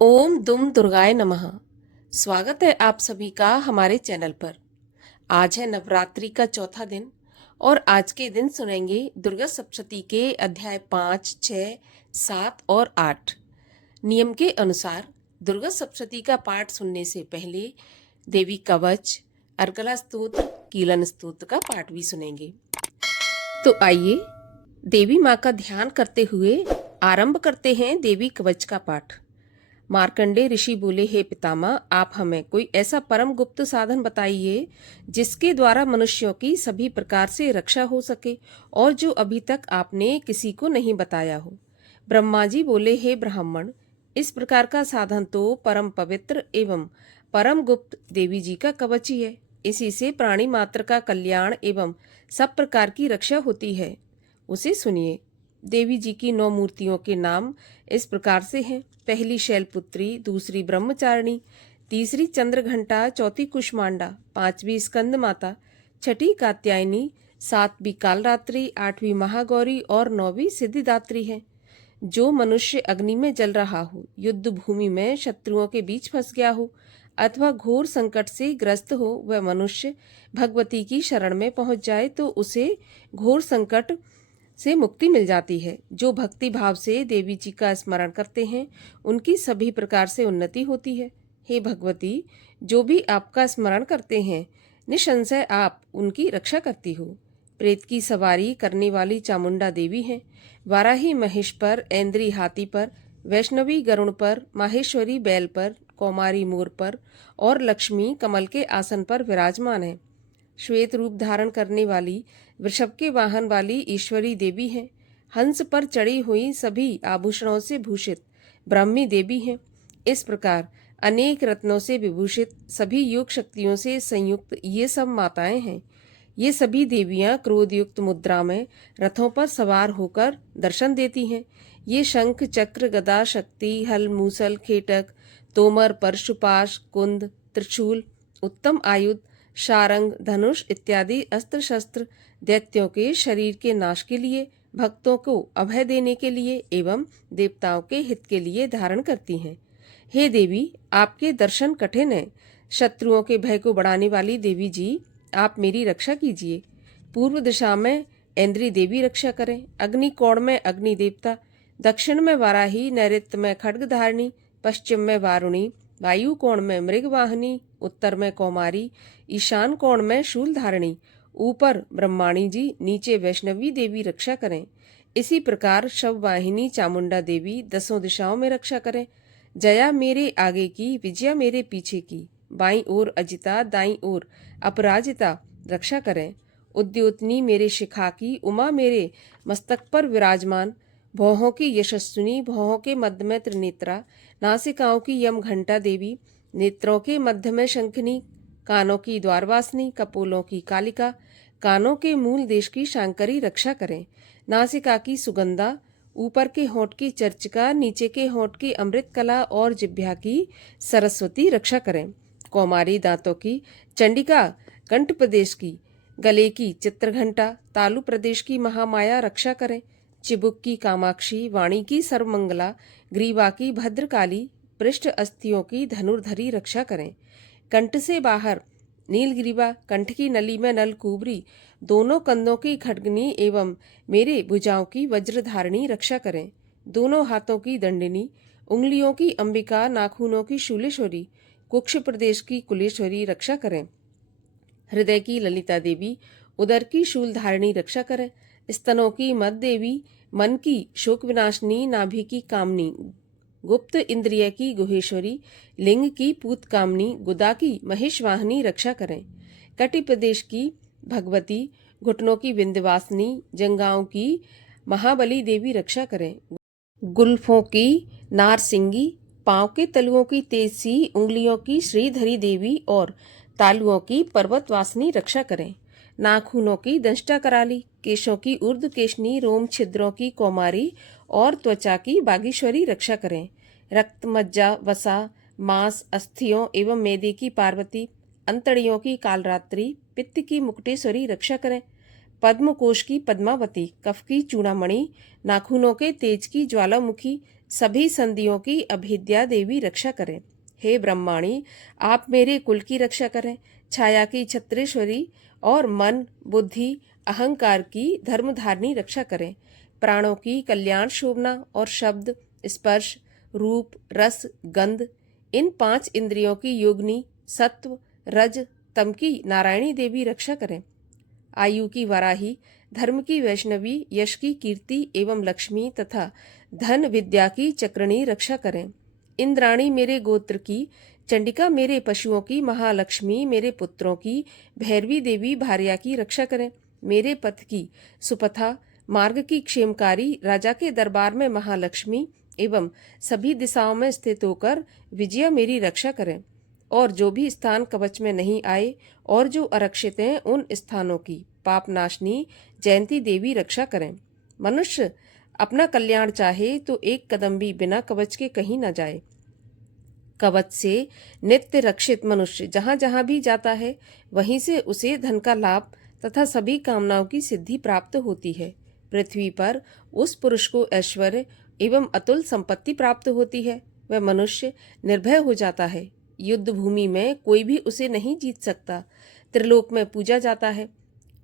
ओम दुम दुर्गाय नमः। स्वागत है आप सभी का हमारे चैनल पर। आज है नवरात्रि का चौथा दिन और आज के दिन सुनेंगे दुर्गा सप्तशती के अध्याय 5, 6, 7 और 8। नियम के अनुसार दुर्गा सप्तशती का पाठ सुनने से पहले देवी कवच, अर्गला स्तोत्र, कीलन स्तोत्र का पाठ भी सुनेंगे। तो आइए देवी माँ का ध्यान करते हुए आरंभ करते हैं देवी कवच का पाठ। मार्कंडे ऋषि बोले, हे पितामह, आप हमें कोई ऐसा परम गुप्त साधन बताइए जिसके द्वारा मनुष्यों की सभी प्रकार से रक्षा हो सके और जो अभी तक आपने किसी को नहीं बताया हो। ब्रह्मा जी बोले, हे ब्राह्मण, इस प्रकार का साधन तो परम पवित्र एवं परम गुप्त देवी जी का कवच ही है। इसी से प्राणी मात्र का कल्याण एवं सब प्रकार की रक्षा होती है। उसे सुनिए। देवी जी की 9 मूर्तियों के नाम इस प्रकार से हैं। पहली शैलपुत्री, दूसरी ब्रह्मचारिणी, तीसरी चंद्रघंटा, चौथी कुष्मांडा, पांचवी स्कंद माता, छठी कात्यायनी, सातवीं कालरात्रि, आठवीं महागौरी और 9वीं सिद्धिदात्री है। जो मनुष्य अग्नि में जल रहा हो, युद्ध भूमि में शत्रुओं के बीच फंस गया हो अथवा घोर संकट से ग्रस्त हो, वह मनुष्य भगवती की शरण में पहुंच जाए तो उसे घोर संकट से मुक्ति मिल जाती है। जो भक्ति भाव से देवी जी का स्मरण करते हैं उनकी सभी प्रकार से उन्नति होती है। हे भगवती, जो भी आपका स्मरण करते हैं निसंशय आप उनकी रक्षा करती हो। प्रेत की सवारी करने वाली चामुंडा देवी हैं। वाराही महेश पर, ऐन्द्री हाथी पर, वैष्णवी गरुण पर, माहेश्वरी बैल पर, कौमारी मोर पर और लक्ष्मी कमल के आसन पर विराजमान है। श्वेत रूप धारण करने वाली, वृषभ के वाहन वाली ईश्वरी देवी हैं। हंस पर चढ़ी हुई, सभी आभूषणों से भूषित ब्राह्मी देवी हैं। इस प्रकार अनेक रत्नों से विभूषित, सभी योग शक्तियों से संयुक्त ये सब माताएं हैं। ये सभी देवियां क्रोध युक्त मुद्रा में रथों पर सवार होकर दर्शन देती हैं। ये शंख, चक्र, गदा, शक्ति, हल, मूसल, खेटक, तोमर, परशुपाश, कुंद, त्रिशूल, उत्तम आयुध, शारंग, धनुष इत्यादि अस्त्र शस्त्र दैत्यों के शरीर के नाश के लिए, भक्तों को अभय देने के लिए एवं देवताओं के हित के लिए धारण करती हैं। हे देवी, आपके दर्शन कठिन है। शत्रुओं के भय को बढ़ाने वाली देवी जी, आप मेरी रक्षा कीजिए। पूर्व दिशा में ऐन्द्री देवी रक्षा करें। अग्नि कोण में अग्नि देवता, दक्षिण में वाराही, नैऋत्य में खड्गधारिणी, पश्चिम में वारुणी, वायु कोण में मृगवाहिनी, उत्तर में कौमारी, ईशान कोण में शूलधारिणी, ऊपर ब्रह्माणी जी, नीचे वैष्णवी देवी रक्षा करें। इसी प्रकार शववाहिनी चामुंडा देवी 10 दिशाओं में रक्षा करें। जया मेरे आगे की, विजया मेरे पीछे की, बाईं ओर अजिता, दाईं ओर अपराजिता रक्षा करें। उद्योतनी मेरे शिखा की, उमा मेरे मस्तक पर विराजमान, भौहों की यशस्विनी, भौहों के मध्य में त्रिनेत्रा, नासिकाओं की यम घंटा देवी, नेत्रों के मध्य में शंखनी, कानों की द्वारवासिनी, कपोलों की कालिका, कानों के मूल देश की शांकरी रक्षा करें। नासिका की सुगंधा, ऊपर के होंठ की चर्चिका, नीचे के होंठ की अमृत कला और जिह्वा की सरस्वती रक्षा करें। कौमारी दांतों की चंडिका, कंठ प्रदेश की गले की चित्रघंटा, तालु प्रदेश की महामाया रक्षा करें। चिबुक की कामाक्षी, वाणी की सर्वमंगला, ग्रीवा की भद्रकाली, पृष्ठ अस्थियों की धनुर्धरी रक्षा करें। कंठ से बाहर नीलग्रीवा, कंठ की नली में नलकूबरी, दोनों कंधों की खड्गनी एवं मेरे भुजाओं की वज्रधारिणी रक्षा करें। दोनों हाथों की दंडिनी, उंगलियों की अंबिका, नाखूनों की शूलेश्वरी, कुक्ष प्रदेश की कुलेश्वरी रक्षा करें। हृदय की ललिता देवी, उदर की शूलधारिणी रक्षा करें। स्तनों की मद देवी, मन की शोक विनाशिनी, नाभि की कामनी, गुप्त इंद्रिय की गुहेश्वरी, लिंग की पूत कामनी, गुदा की महेशवाहिनी रक्षा करें। कटि प्रदेश की भगवती, घुटनों की विंध्यवासिनी, जंगाओं की महाबली देवी रक्षा करें। गुल्फों की नारसिंगी, पांव के तलुओं की तेजसी, उंगलियों की श्रीधरी देवी और तालुओं की पर्वतवासिनी रक्षा करें। नाखूनों की दंष्टा कराली, केशों की ऊर्ध्व केशनी, रोम छिद्रों की कौमारी और त्वचा की बागीश्वरी रक्षा करें। रक्त, मज्जा, वसा, मांस, अस्थियों एवं मेदे की पार्वती, अंतड़ियों की कालरात्रि, पित्त की मुकुटेश्वरी रक्षा करें। पद्मकोश की पद्मावती, कफ की चूड़ामणि, नाखूनों के तेज की ज्वालामुखी, सभी संधियों की अभेद्या देवी रक्षा करें। हे ब्रह्माणी, आप मेरे कुल की रक्षा करें। छाया की छत्रेश्वरी और मन, बुद्धि, अहंकार की धर्मधारिणी रक्षा करें। प्राणों की कल्याण शोभना और शब्द, स्पर्श, रूप, रस, गंध, इन 5 इंद्रियों की योगिनी, सत्व, रज, तम की नारायणी देवी रक्षा करें। आयु की वराही, धर्म की वैष्णवी, यश की कीर्ति एवं लक्ष्मी तथा धन विद्या की चक्रणी रक्षा करें। इंद्राणी मेरे गोत्र की, चंडिका मेरे पशुओं की, महालक्ष्मी मेरे पुत्रों की, भैरवी देवी भार्या की रक्षा करें। मेरे पथ की सुपथा, मार्ग की क्षेमकारी, राजा के दरबार में महालक्ष्मी एवं सभी दिशाओं में स्थित होकर विजया मेरी रक्षा करें। और जो भी स्थान कवच में नहीं आए और जो आरक्षित हैं उन स्थानों की पापनाशनी जयंती देवी रक्षा करें। मनुष्य अपना कल्याण चाहे तो एक कदम भी बिना कवच के कहीं न जाए। कवच से नित्य रक्षित मनुष्य जहाँ जहाँ भी जाता है वहीं से उसे धन का लाभ तथा सभी कामनाओं की सिद्धि प्राप्त होती है। पृथ्वी पर उस पुरुष को ऐश्वर्य एवं अतुल संपत्ति प्राप्त होती है। वह मनुष्य निर्भय हो जाता है। युद्ध भूमि में कोई भी उसे नहीं जीत सकता। त्रिलोक में पूजा जाता है।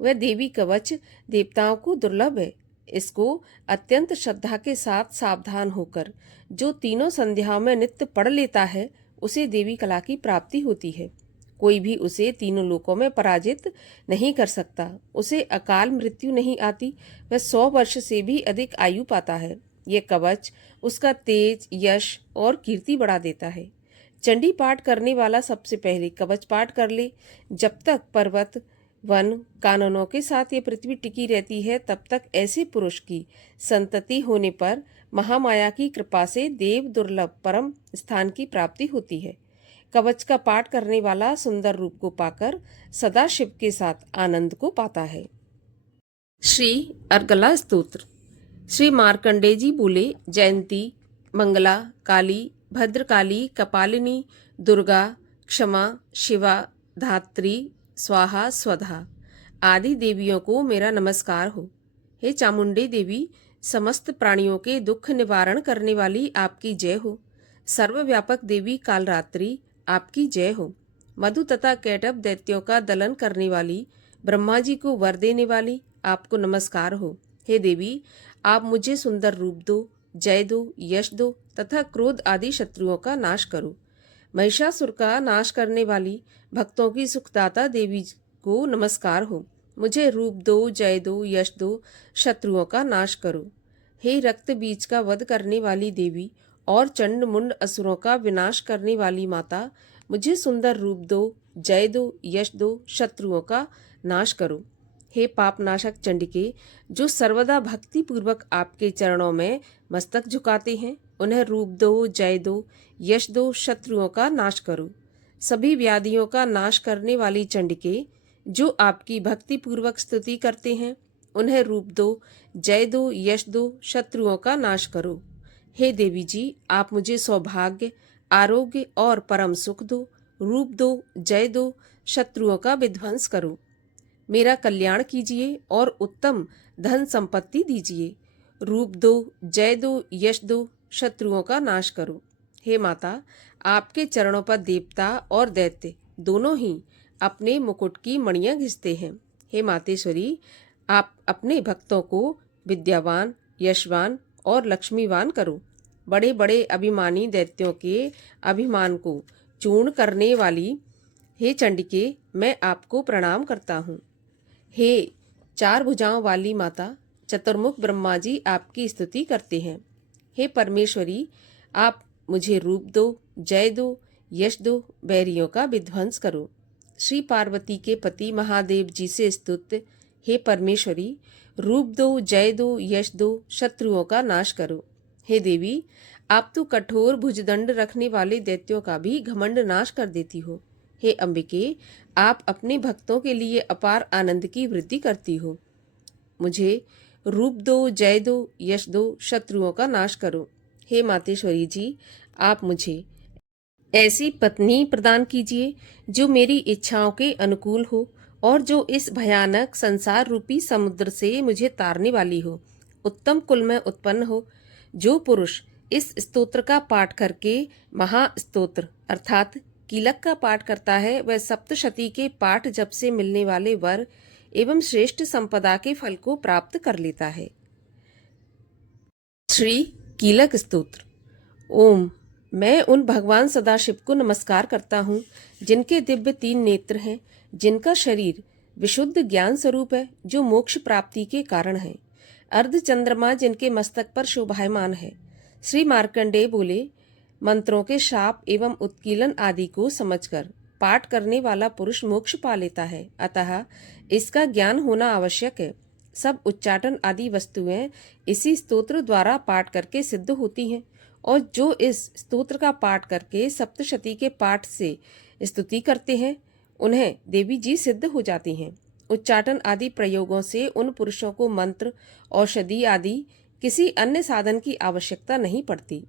वह देवी कवच देवताओं को दुर्लभ है। इसको अत्यंत श्रद्धा के साथ सावधान होकर जो तीनों संध्याओं में नित्य पढ़ लेता है उसे देवी कला की प्राप्ति होती है। कोई भी उसे तीनों लोकों में पराजित नहीं कर सकता। उसे अकाल मृत्यु नहीं आती। वह 100 वर्ष से भी अधिक आयु पाता है। ये कवच उसका तेज, यश और कीर्ति बढ़ा देता है। चंडी पाठ करने वाला सबसे पहले कवच पाठ कर ले। जब तक पर्वत, वन, कानूनों के साथ ये पृथ्वी टिकी रहती है तब तक ऐसे पुरुष की संतति होने पर महामाया की कृपा से देव दुर्लभ परम स्थान की प्राप्ति होती है। कवच का पाठ करने वाला सुंदर रूप को पाकर सदा शिव के साथ आनंद को पाता है। श्री अर्गला स्तोत्र। श्री मार्कंडेय जी बोले, जयंती, मंगला, काली, भद्रकाली, कपालिनी, दुर्गा, क्षमा, शिवा, धात्री, स्वाहा, स्वधा आदि देवियों को मेरा नमस्कार हो। हे चामुंडे देवी, समस्त प्राणियों के दुख निवारण करने वाली आपकी जय हो। सर्वव्यापक देवी कालरात्रि आपकी जय हो। मधु तथा कैटभ दैत्यों का दलन करने वाली, ब्रह्मा जी को वर देने वाली आपको नमस्कार हो। हे देवी, आप मुझे सुंदर रूप दो, जय दो, यश दो तथा क्रोध आदि शत्रुओं का नाश करो। महिषासुर का नाश करने वाली भक्तों की सुखदाता देवी को नमस्कार हो। मुझे रूप दो, जय दो, यश दो, शत्रुओं का नाश करो। हे रक्त बीज का वध करने वाली देवी और चंड मुंड असुरों का विनाश करने वाली माता, मुझे सुंदर रूप दो, जय दो, यश दो, शत्रुओं का नाश करो। हे पापनाशक चंडिके, जो सर्वदा भक्ति पूर्वक आपके चरणों में मस्तक झुकाते हैं, उन्हें रूप दो, जय दो, यश दो, शत्रुओं का नाश करो। सभी व्याधियों का नाश करने वाली चंडिके, जो आपकी भक्ति पूर्वक स्तुति करते हैं, उन्हें रूप दो, जय दो, यश दो, शत्रुओं का नाश करो। हे देवी जी, आप मुझे सौभाग्य, आरोग्य और परम सुख दो। रूप दो, जय दो, शत्रुओं का विध्वंस करो। मेरा कल्याण कीजिए और उत्तम धन संपत्ति दीजिए। रूप दो, जय दो, यश दो, शत्रुओं का नाश करो। हे माता, आपके चरणों पर देवता और दैत्य दोनों ही अपने मुकुट की मणियां घिसते हैं। हे मातेश्वरी, आप अपने भक्तों को विद्यावान, यशवान और लक्ष्मीवान करो। बड़े बड़े अभिमानी दैत्यों के अभिमान को चूर्ण करने वाली हे चंडिके, मैं आपको प्रणाम करता हूँ। हे 4 भुजाओं वाली माता, चतुर्मुख ब्रह्मा जी आपकी स्तुति करते हैं। हे परमेश्वरी, आप मुझे रूप दो, जय दो, यश दो, बैरियों का विध्वंस करो। श्री पार्वती के पति महादेव जी से स्तुत हे परमेश्वरी, रूप दो, जय दो, यश दो, शत्रुओं का नाश करो। हे देवी, आप तो कठोर भुजदंड रखने वाले दैत्यों का भी घमंड नाश कर देती हो। हे अंबिके, आप अपने भक्तों के लिए अपार आनंद की वृद्धि करती हो। मुझे रूप दो, जय दो, यश दो, शत्रुओं का नाश करो। हे मातेश्वरी जी, आप मुझे ऐसी पत्नी प्रदान कीजिए जो मेरी इच्छाओं के अनुकूल हो और जो इस भयानक संसार रूपी समुद्र से मुझे तारने वाली हो, उत्तम कुल में उत्पन्न हो। जो पुरुष इस स्तोत्र का पाठ करके महास्तोत्र अर्थात कीलक का पाठ करता है, वह सप्तशती के पाठ जप से मिलने वाले वर एवं श्रेष्ठ संपदा के फल को प्राप्त कर लेता है। श्री कीलक स्तोत्र। ओम। मैं उन भगवान सदाशिव को नमस्कार करता हूँ जिनके दिव्य 3 नेत्र हैं, जिनका शरीर विशुद्ध ज्ञान स्वरूप है, जो मोक्ष प्राप्ति के कारण है। अर्ध चंद्रमा जिनके मस्तक पर शोभायमान है। श्री मार्कंडेय बोले, मंत्रों के शाप एवं उत्कीलन आदि को समझकर पाठ करने वाला पुरुष मोक्ष पा लेता है, अतः इसका ज्ञान होना आवश्यक है। सब उच्चाटन आदि वस्तुएं इसी स्तोत्र द्वारा पाठ करके सिद्ध होती हैं, और जो इस स्तोत्र का पाठ करके सप्तशती के पाठ से स्तुति करते हैं, उन्हें देवी जी सिद्ध हो जाती हैं। उच्चाटन आदि प्रयोगों से उन पुरुषों को मंत्र, औषधि आदि किसी अन्य साधन की आवश्यकता नहीं पड़ती।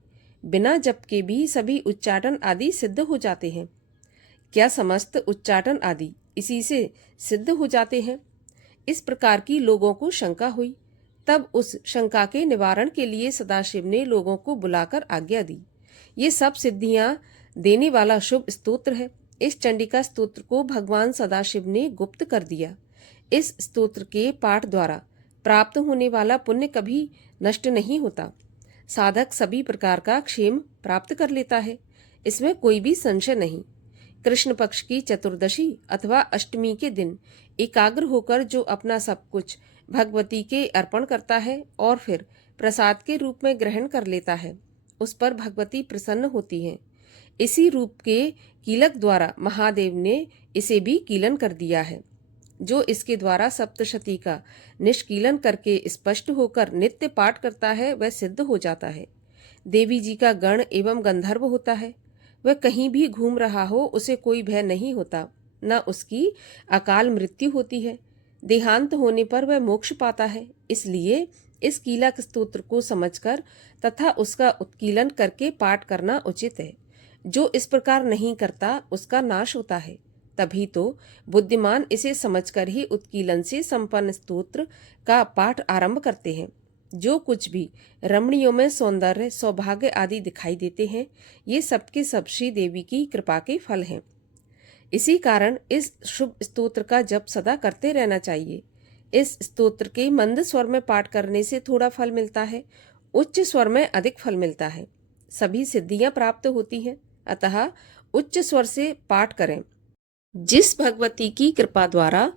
बिना जप के भी सभी उच्चाटन आदि सिद्ध हो जाते हैं। क्या समस्त उच्चाटन आदि इसी से सिद्ध हो जाते हैं? इस प्रकार की लोगों को शंका हुई। तब उस शंका के निवारण के लिए सदाशिव ने लोगों को बुलाकर आज्ञा दी। ये सब सिद्धियां देने वाला शुभ स्तोत्र है। इस चंडिका स्तोत्र को भगवान सदाशिव ने गुप्त कर दिया। इस स्तोत्र के पाठ द्वारा प्राप्त होने वाला पुण्य कभी नष्ट नहीं होता। साधक सभी प्रकार का क्षेम प्राप्त कर लेता है, इसमें कोई भी संशय नहीं। कृष्ण पक्ष की चतुर्दशी अथवा अष्टमी के दिन एकाग्र होकर जो अपना सब कुछ भगवती के अर्पण करता है और फिर प्रसाद के रूप में ग्रहण कर लेता है, उस पर भगवती प्रसन्न होती हैं। इसी रूप के कीलक द्वारा महादेव ने इसे भी कीलन कर दिया है। जो इसके द्वारा सप्तशती का निष्कीलन करके स्पष्ट होकर नित्य पाठ करता है, वह सिद्ध हो जाता है। देवी जी का गण एवं गंधर्व होता है। वह कहीं भी घूम रहा हो, उसे कोई भय नहीं होता, न उसकी अकाल मृत्यु होती है। देहांत होने पर वह मोक्ष पाता है। इसलिए इस कीलक स्तोत्र को समझकर तथा उसका उत्कीलन करके पाठ करना उचित है। जो इस प्रकार नहीं करता, उसका नाश होता है। तभी तो बुद्धिमान इसे समझकर ही उत्कीलन से संपन्न स्तोत्र का पाठ आरंभ करते हैं। जो कुछ भी रमणियों में सौंदर्य, सौभाग्य आदि दिखाई देते हैं, ये सबके सब श्री देवी की कृपा के फल हैं। इसी कारण इस शुभ स्तोत्र का जप सदा करते रहना चाहिए। इस स्तोत्र के मंद स्वर में पाठ करने से थोड़ा फल मिलता है, उच्च स्वर में अधिक फल मिलता है। सभी सिद्धियां प्राप्त होती हैं, अतः उच्च स्वर से पाठ करें। जिस भगवती की कृपा द्वारा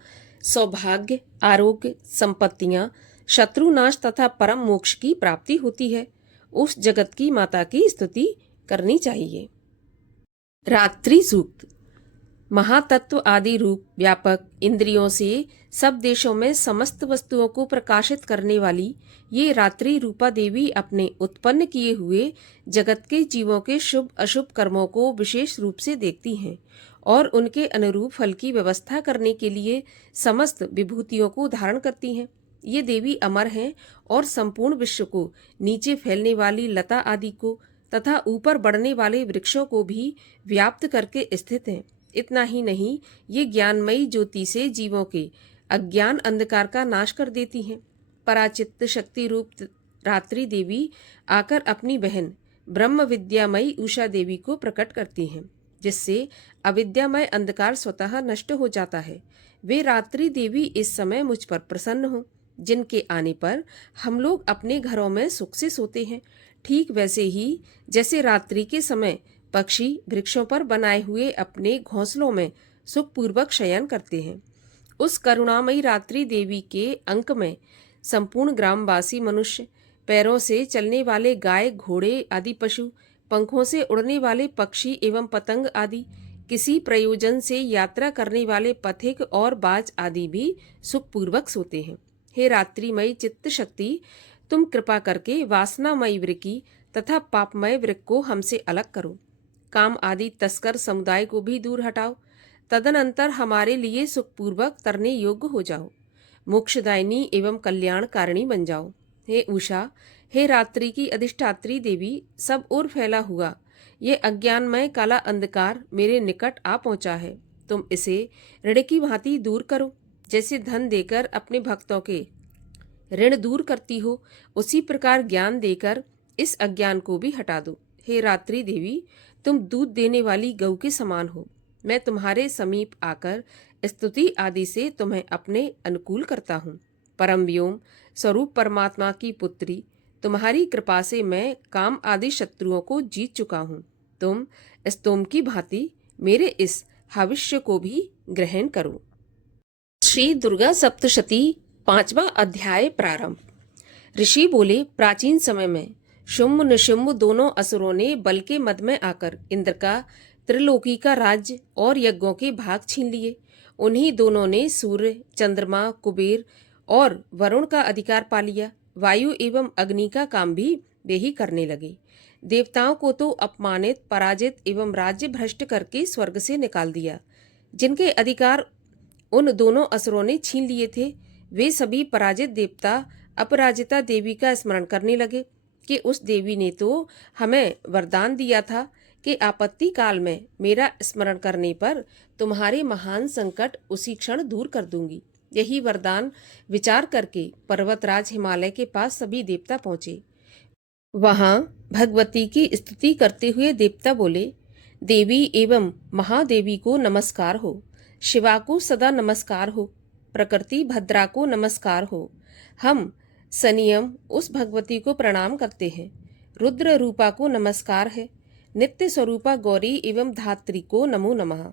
सौभाग्य, आरोग्य, संपत्तियां, शत्रुनाश तथा परम मोक्ष की प्राप्ति होती है, उस जगत की माता की स्तुति करनी चाहिए। रात्रि सूक्त। महातत्व आदि रूप व्यापक इंद्रियों से सब देशों में समस्त वस्तुओं को प्रकाशित करने वाली ये रात्रि रूपा देवी अपने उत्पन्न किए हुए जगत के जीवों के शुभ अशुभ कर्मों को विशेष रूप से देखती हैं और उनके अनुरूप फल की व्यवस्था करने के लिए समस्त विभूतियों को धारण करती हैं। ये देवी अमर हैं और संपूर्ण विश्व को, नीचे फैलने वाली लता आदि को तथा ऊपर बढ़ने वाले वृक्षों को भी व्याप्त करके स्थित हैं। इतना ही नहीं, ये ज्ञानमयी ज्योति से जीवों के अज्ञान अंधकार का नाश कर देती हैं। पराचित्त शक्ति रूप रात्रि देवी आकर अपनी बहन ब्रह्म विद्यामयी उषा देवी को प्रकट करती हैं, जिससे अविद्यामय अंधकार स्वतः नष्ट हो जाता है। वे रात्रि देवी इस समय मुझ पर प्रसन्न हो, जिनके आने पर हम लोग अपने घरों में सुख से सोते हैं। ठीक वैसे ही जैसे रात्रि के समय पक्षी वृक्षों पर बनाए हुए अपने घोंसलों में सुखपूर्वक शयन करते हैं, उस करुणामयी रात्रि देवी के अंक में संपूर्ण ग्रामवासी मनुष्य, पैरों से चलने वाले गाय घोड़े आदि पशु, पंखों से उड़ने वाले पक्षी एवं पतंग आदि, किसी प्रयोजन से यात्रा करने वाले पथिक और बाज आदि भी सुखपूर्वक सोते हैं। हे रात्रिमयी चित्त शक्ति, तुम कृपा करके वासनामयी वृक्की तथा पापमय वृक्क को हमसे अलग करो। काम आदि तस्कर समुदाय को भी दूर हटाओ। तदनंतर हमारे लिए सुखपूर्वक तरने योग्य हो जाओ। मोक्षदायिनी एवं कल्याणकारिणी बन जाओ। हे उषा, हे रात्रि की अधिष्ठात्री देवी, सब ओर फैला हुआ ये अज्ञानमय काला अंधकार मेरे निकट आ पहुंचा है। तुम इसे ऋण की भांति दूर करो। जैसे धन देकर अपने भक्तों के ऋण दूर करती हो, उसी प्रकार ज्ञान देकर इस अज्ञान को भी हटा दो। हे रात्रि देवी, तुम दूध देने वाली गऊ के समान हो। मैं तुम्हारे समीप आकर स्तुति आदि से तुम्हें अपने अनुकूल करता हूँ। परम व्योम स्वरूप परमात्मा की पुत्री, तुम्हारी कृपा से मैं काम आदि शत्रुओं को जीत चुका हूँ। तुम स्तोम की भांति मेरे इस हविष्य को भी ग्रहण करो। श्री दुर्गा सप्तशती 5वां अध्याय प्रारंभ। ऋषि बोले, प्राचीन समय में शुम्भ निशुम्भ दोनों असुरों ने बल के मद में आकर इंद्र का त्रिलोकी का राज्य और यज्ञों के भाग छीन लिए। उन्हीं दोनों ने सूर्य, चंद्रमा, कुबेर और वरुण का अधिकार पा लिया। वायु एवं अग्नि का काम भी वे ही करने लगे। देवताओं को तो अपमानित, पराजित एवं राज्य भ्रष्ट करके स्वर्ग से निकाल दिया। जिनके अधिकार उन दोनों असुरों ने छीन लिए थे, वे सभी पराजित देवता अपराजिता देवी का स्मरण करने लगे कि उस देवी ने तो हमें वरदान दिया था कि आपत्ति काल में मेरा स्मरण करने पर तुम्हारे महान संकट उसी क्षण दूर कर दूंगी। यही वरदान विचार करके पर्वतराज हिमालय के पास सभी देवता पहुंचे। वहां भगवती की स्तुति करते हुए देवता बोले, देवी एवं महादेवी को नमस्कार हो, शिवा को सदा नमस्कार हो, प्रकृति भद्रा को नमस्कार हो। हम सनियम उस भगवती को प्रणाम करते हैं। रुद्र रूपा को नमस्कार है। नित्य स्वरूपा गौरी एवं धात्री को नमो नमः।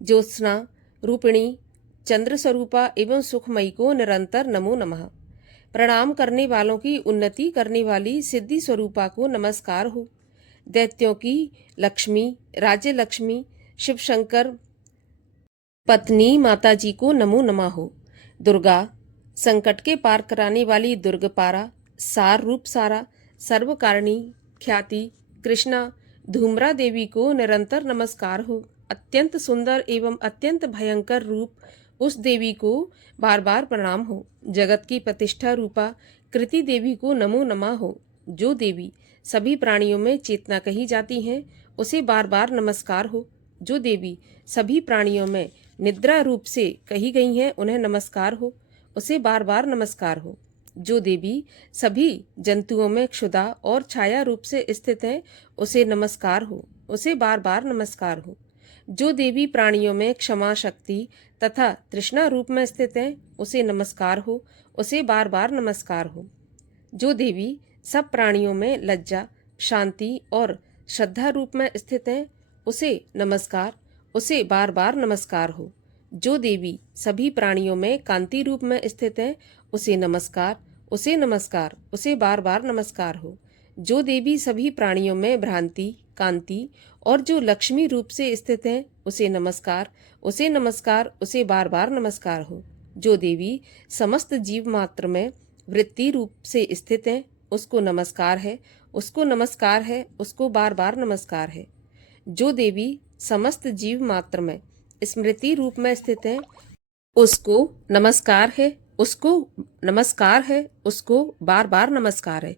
ज्योत्सना रूपिणी चंद्र स्वरूपा एवं सुखमयी को निरंतर नमो नमः। प्रणाम करने वालों की उन्नति करने वाली सिद्धि स्वरूपा को नमस्कार हो। दैत्यों की लक्ष्मी, राज्य लक्ष्मी, शिव शंकर पत्नी माता जी को नमो नमः हो। दुर्गा संकट के पार कराने वाली दुर्गपारा, सार रूप सारा, सर्वकारिणी ख्याति कृष्णा धूम्रा देवी को निरंतर नमस्कार हो। अत्यंत सुंदर एवं अत्यंत भयंकर रूप उस देवी को बार बार प्रणाम हो। जगत की प्रतिष्ठा रूपा कृति देवी को नमो नमः हो। जो देवी सभी प्राणियों में चेतना कही जाती हैं, उसे बार बार नमस्कार हो। जो देवी सभी प्राणियों में निद्रा रूप से कही गई हैं, उन्हें नमस्कार हो, उसे बार बार नमस्कार हो। जो देवी सभी जंतुओं में क्षुधा और छाया रूप से स्थित है, उसे नमस्कार हो, उसे बार बार नमस्कार हो। जो देवी प्राणियों में क्षमा शक्ति तथा तृष्णा रूप में स्थित है, उसे नमस्कार हो, उसे बार बार नमस्कार हो। जो देवी सब प्राणियों में लज्जा, शांति और श्रद्धा रूप में स्थित है, उसे नमस्कार, उसे बार बार नमस्कार हो। जो देवी सभी प्राणियों में कांति रूप में स्थित है, उसे नमस्कार, उसे नमस्कार, उसे बार बार नमस्कार हो। जो देवी सभी प्राणियों में भ्रांति, कांति और जो लक्ष्मी रूप से स्थित है, उसे नमस्कार, उसे नमस्कार, उसे बार बार नमस्कार हो। जो देवी समस्त जीव मात्र में वृत्ति रूप से स्थित है, उसको नमस्कार है, उसको नमस्कार है, उसको बार बार नमस्कार है। जो देवी समस्त जीव मात्र में स्मृति रूप में स्थित है, उसको नमस्कार है, उसको नमस्कार है, उसको बार बार नमस्कार है।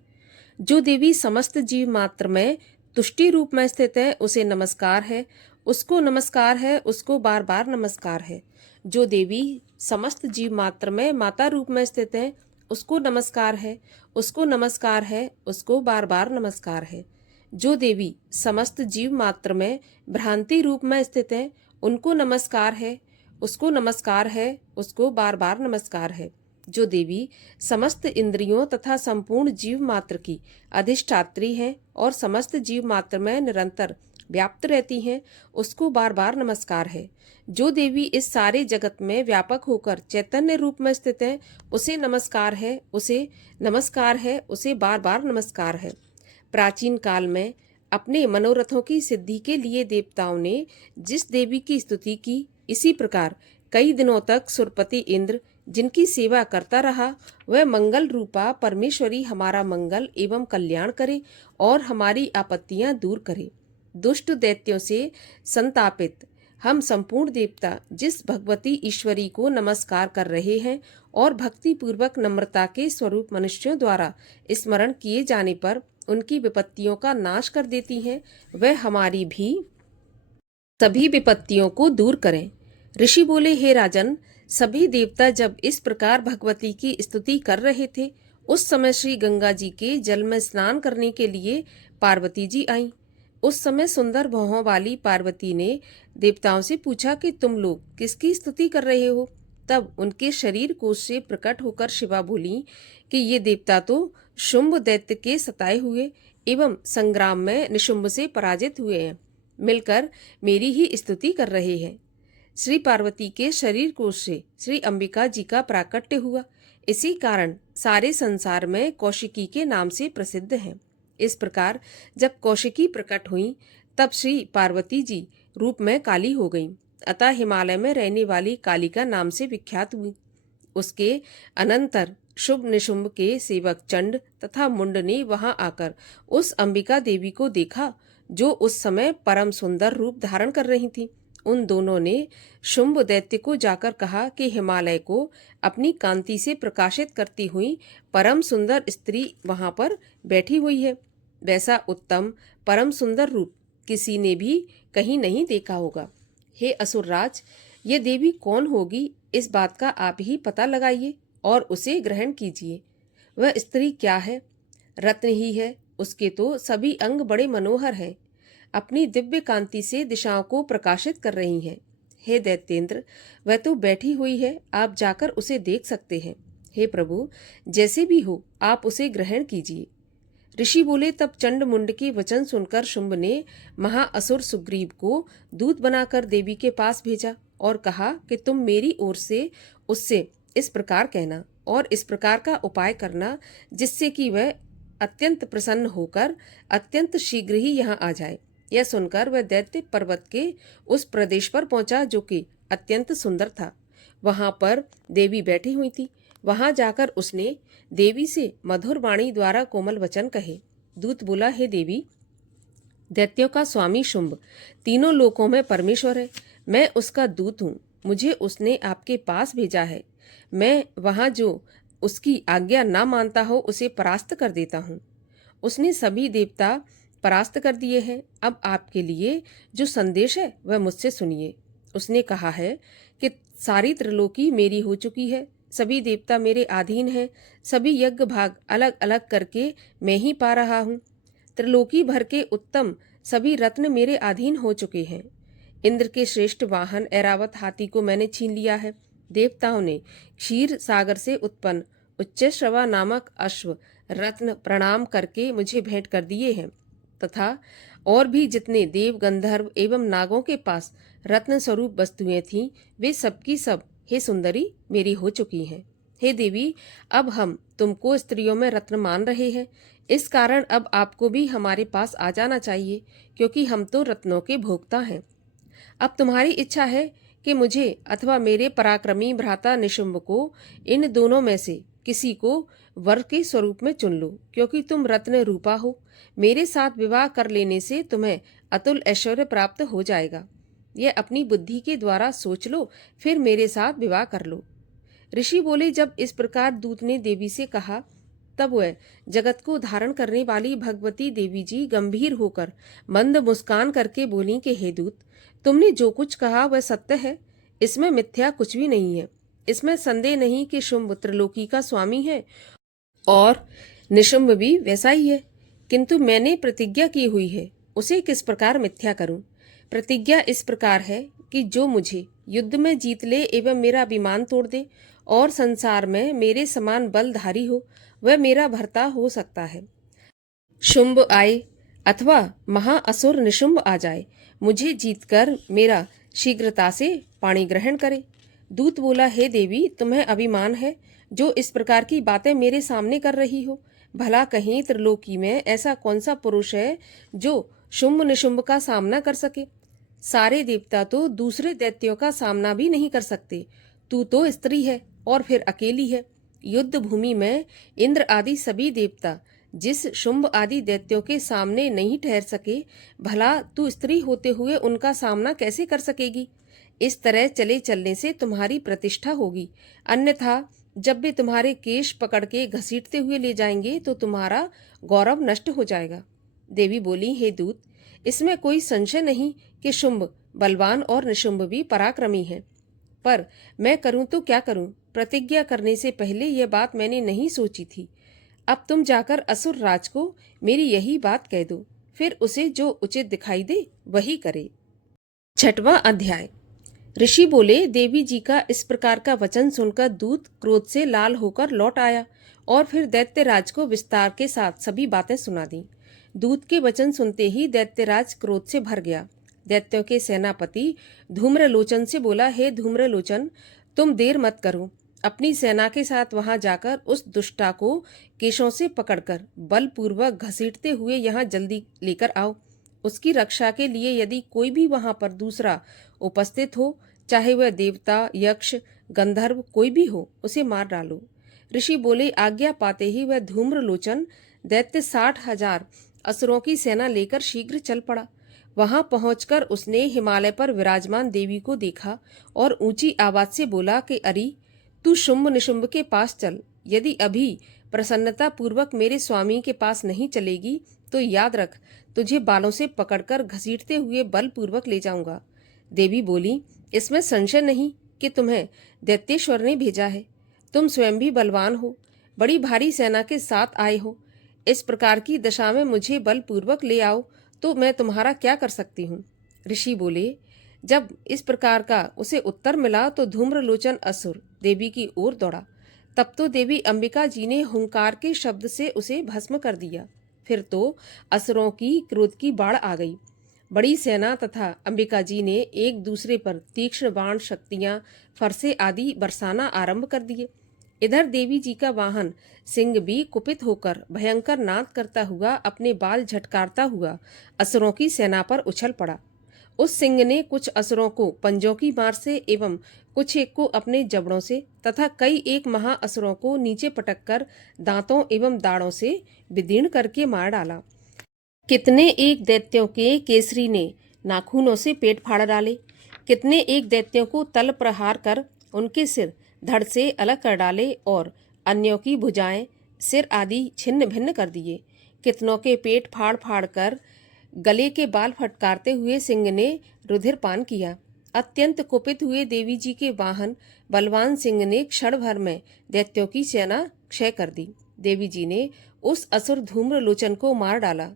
जो देवी समस्त जीव मात्र में तुष्टि रूप में स्थित है, उसे नमस्कार है, उसको नमस्कार है, उसको बार बार नमस्कार है। जो देवी समस्त जीव मात्र में माता रूप में स्थित है, उसको नमस्कार है, उसको नमस्कार है, उसको बार बार नमस्कार है। जो देवी समस्त जीव मात्र में भ्रांति रूप में स्थित है, उनको नमस्कार है, उसको नमस्कार है, उसको बार बार नमस्कार है। जो देवी समस्त इंद्रियों तथा संपूर्ण जीव मात्र की अधिष्ठात्री हैं और समस्त जीव मात्र में निरंतर व्याप्त रहती हैं, उसको बार बार नमस्कार है। जो देवी इस सारे जगत में व्यापक होकर चैतन्य रूप में स्थित है, उसे नमस्कार है, उसे नमस्कार है, उसे बार बार नमस्कार है। प्राचीन काल में अपने मनोरथों की सिद्धि के लिए देवताओं ने जिस देवी की स्तुति की, इसी प्रकार कई दिनों तक सुरपति इंद्र जिनकी सेवा करता रहा, वह मंगल रूपा परमेश्वरी हमारा मंगल एवं कल्याण करे और हमारी आपत्तियां दूर करे। दुष्ट दैत्यों से संतापित हम संपूर्ण देवता जिस भगवती ईश्वरी को नमस्कार कर रहे हैं और भक्ति पूर्वक नम्रता के स्वरूप मनुष्यों द्वारा स्मरण किए जाने पर उनकी विपत्तियों का नाश कर देती हैं, वह हमारी भी सभी विपत्तियों को दूर करें। ऋषि बोले, हे राजन, सभी देवता जब इस प्रकार भगवती की स्तुति कर रहे थे, उस समय श्री गंगा जी के जल में स्नान करने के लिए पार्वती जी आईं। उस समय सुंदर भौहों वाली पार्वती ने देवताओं से पूछा कि तुम लोग किसकी स्तुति कर रहे हो। तब उनके शरीर कोश से प्रकट होकर शिवा बोली कि ये देवता तो शुंभ दैत्य के सताए हुए एवं संग्राम में निशुंभ से पराजित हुए हैं, मिलकर मेरी ही स्तुति कर रहे हैं। श्री पार्वती के शरीर कोश से श्री अंबिका जी का प्राकट्य हुआ। इसी कारण सारे संसार में कौशिकी के नाम से प्रसिद्ध हैं। इस प्रकार जब कौशिकी प्रकट हुई, तब श्री पार्वती जी रूप में काली हो गईं, अतः हिमालय में रहने वाली कालिका नाम से विख्यात हुई। उसके अनंतर शुभ निशुंभ के सेवक चंड तथा मुंड ने वहां आकर उस अंबिका देवी को देखा, जो उस समय परम सुंदर रूप धारण कर रही थी। उन दोनों ने शुंभ दैत्य को जाकर कहा कि हिमालय को अपनी कांति से प्रकाशित करती हुई परम सुंदर स्त्री वहां पर बैठी हुई है। वैसा उत्तम परम सुंदर रूप किसी ने भी कहीं नहीं देखा होगा। हे असुरराज, ये देवी कौन होगी, इस बात का आप ही पता लगाइए और उसे ग्रहण कीजिए। वह स्त्री क्या है? रत्न ही है। उसके तो सभी अंग बड़े मनोहर हैं, अपनी दिव्य कांति से दिशाओं को प्रकाशित कर रही हैं। हे दैत्येंद्र, वह तो बैठी हुई है, आप जाकर उसे देख सकते हैं। हे प्रभु, जैसे भी हो आप उसे ग्रहण कीजिए। ऋषि बोले, तब चंड मुंड के वचन सुनकर शुंभ ने महाअसुर सुग्रीव को दूत बनाकर देवी के पास भेजा और कहा कि तुम मेरी ओर से उससे इस प्रकार कहना और इस प्रकार का उपाय करना, जिससे कि वह अत्यंत प्रसन्न होकर अत्यंत शीघ्र ही यहाँ आ जाए। यह सुनकर वह दैत्य पर्वत के उस प्रदेश पर पहुंचा जो कि अत्यंत सुंदर था। वहां पर देवी बैठी हुई थी। वहां जाकर उसने देवी से मधुर वाणी द्वारा कोमल वचन कहे। दूत बोला, हे देवी, दैत्यों का स्वामी शुंभ तीनों लोकों में परमेश्वर है। मैं उसका दूत हूँ। मुझे उसने आपके पास भेजा है। मैं वहां जो उसकी आज्ञा ना मानता हो उसे परास्त कर देता हूँ। उसने सभी देवता परास्त कर दिए हैं। अब आपके लिए जो संदेश है वह मुझसे सुनिए। उसने कहा है कि सारी त्रिलोकी मेरी हो चुकी है, सभी देवता मेरे अधीन हैं, सभी यज्ञ भाग अलग अलग करके मैं ही पा रहा हूँ। त्रिलोकी भर के उत्तम सभी रत्न मेरे अधीन हो चुके हैं। इंद्र के श्रेष्ठ वाहन ऐरावत हाथी को मैंने छीन लिया है। देवताओं ने क्षीर सागर से उत्पन्न उच्चश्रवा नामक अश्व रत्न प्रणाम करके मुझे भेंट कर दिए हैं, तथा और भी जितने देव गंधर्व एवं नागों के पास रत्न स्वरूप वस्तुएं थीं, वे सबकी सब हे सुंदरी मेरी हो चुकी हैं। हे देवी, अब हम तुमको स्त्रियों में रत्न मान रहे हैं, इस कारण अब आपको भी हमारे पास आ जाना चाहिए, क्योंकि हम तो रत्नों के भोक्ता हैं। अब तुम्हारी इच्छा है कि मुझे अथवा मेरे पराक्रमी भ्राता निशुंभ को इन दोनों में से किसी को वर के स्वरूप में चुन लो, क्योंकि तुम रत्न रूपा हो। मेरे साथ विवाह कर लेने से तुम्हें अतुल ऐश्वर्य प्राप्त हो जाएगा। यह अपनी बुद्धि के द्वारा सोच लो, फिर मेरे साथ विवाह कर लो। ऋषि बोले, जब इस प्रकार दूत ने देवी से कहा, तब वह जगत को धारण करने वाली भगवती देवी जी गंभीर होकर मंद मुस्कान करके बोली कि हे दूत, तुमने जो कुछ कहा वह सत्य है, इसमें मिथ्या कुछ भी नहीं है। इसमें संदेह नहीं कि शुंभ त्रिलोकी का स्वामी है और निशुंभ भी वैसा ही है, किंतु मैंने प्रतिज्ञा की हुई है, उसे किस प्रकार मिथ्या करूं। प्रतिज्ञा इस प्रकार है कि जो मुझे युद्ध में जीत ले एवं मेरा अभिमान तोड़ दे और संसार में मेरे समान बलधारी हो, वह मेरा भर्ता हो सकता है। शुंभ आए अथवा महाअसुर निशुंभ आ जाए, मुझे जीतकर मेरा शीघ्रता से पाणी ग्रहण करे। दूत बोला, हे देवी, तुम्हें अभिमान है जो इस प्रकार की बातें मेरे सामने कर रही हो। भला कहीं त्रिलोकी में ऐसा कौन सा पुरुष है जो शुंभ निशुंभ का सामना कर सके। सारे देवता तो दूसरे दैत्यों का सामना भी नहीं कर सकते। तू तो स्त्री है और फिर अकेली है। युद्ध भूमि में इंद्र आदि सभी देवता जिस शुंभ आदि दैत्यों के सामने नहीं ठहर सके, भला तू स्त्री होते हुए उनका सामना कैसे कर सकेगी। इस तरह चले चलने से तुम्हारी प्रतिष्ठा होगी, अन्यथा जब वे तुम्हारे केश पकड़ के घसीटते हुए ले जाएंगे तो तुम्हारा गौरव नष्ट हो जाएगा। देवी बोली, हे दूत, इसमें कोई संशय नहीं कि शुंभ बलवान और निशुंभ भी पराक्रमी है। पर मैं करूं तो क्या करूं? प्रतिज्ञा करने से पहले यह बात मैंने नहीं सोची थी। अब तुम जाकर असुर राज को मेरी यही बात कह दो, फिर उसे जो उचित दिखाई दे वही करे। 6वां अध्याय। ऋषि बोले, देवी जी का इस प्रकार का वचन सुनकर दूत क्रोध से लाल होकर लौट आया और फिर दैत्यराज को विस्तार के साथ सभी बातें सुना दी। दूत के वचन सुनते ही दैत्यराज क्रोध से भर गया। दैत्यों के सेनापति धूम्रलोचन से बोला, हे धूम्रलोचन, तुम देर मत करो। अपनी सेना के साथ वहां जाकर उस दुष्टा को केशों से पकड़कर बलपूर्वक घसीटते हुए यहाँ जल्दी लेकर आओ। उसकी रक्षा के लिए यदि कोई भी वहां पर दूसरा उपस्थित हो, चाहे वह देवता, यक्ष, गंधर्व कोई भी हो, उसे मार डालो। ऋषि बोले, आज्ञा पाते ही वह धूम्रलोचन दैत्य 60,000 असुरों की सेना लेकर शीघ्र चल पड़ा। वहां पहुंचकर उसने हिमालय पर विराजमान देवी को देखा और ऊंची आवाज से बोला कि अरे, तू शुंभ निशुंभ के पास चल। यदि अभी प्रसन्नता पूर्वक मेरे स्वामी के पास नहीं चलेगी तो याद रख, तुझे बालों से पकड़कर घसीटते हुए बलपूर्वक ले जाऊंगा। देवी बोली, इसमें संशय नहीं कि तुम्हें दैत्येश्वर ने भेजा है। तुम स्वयं भी बलवान हो, बड़ी भारी सेना के साथ आए हो। इस प्रकार की दशा में मुझे बलपूर्वक ले आओ तो मैं तुम्हारा क्या कर सकती हूँ? ऋषि बोले, जब इस प्रकार का उसे उत्तर मिला तो धूम्रलोचन असुर देवी की ओर दौड़ा। तब तो देवी अंबिका जी ने हुंकार के शब्द से उसे भस्म कर दिया। फिर तो असुरों की क्रोध की बाढ़ आ गई। बड़ी सेना तथा अंबिका जी ने एक दूसरे पर तीक्ष्ण बाण, शक्तियां, फरसे आदि बरसाना आरंभ कर दिए। इधर देवी जी का वाहन सिंह भी कुपित होकर भयंकर नाद करता हुआ अपने बाल झटकारता हुआ असुरों की सेना पर उछल पड़ा। उस सिंह ने कुछ असुरों को पंजों की मार से एवं कुछ एक को अपने जबड़ों से तथा कई एक महा असुरों को नीचे पटककर दांतों एवं दाढ़ों से विदीर्ण करके मार डाला। कितने एक दैत्यों के केसरी ने नाखूनों से पेट फाड़ डाले। कितने एक दैत्यों को तल प्रहार कर उनके सिर धड़ से अलग कर डाले और अन्यों की भुजाएं, सिर आदि छिन्न भिन्न कर दिए। कितनों के पेट फाड़ फाड़ कर गले के बाल फटकारते हुए सिंह ने रुधिर पान किया। अत्यंत कुपित हुए देवी जी के वाहन बलवान सिंह ने क्षण भर में दैत्यों की सेना क्षय कर दी। देवी जी ने उस असुर धूम्रलोचन को मार डाला।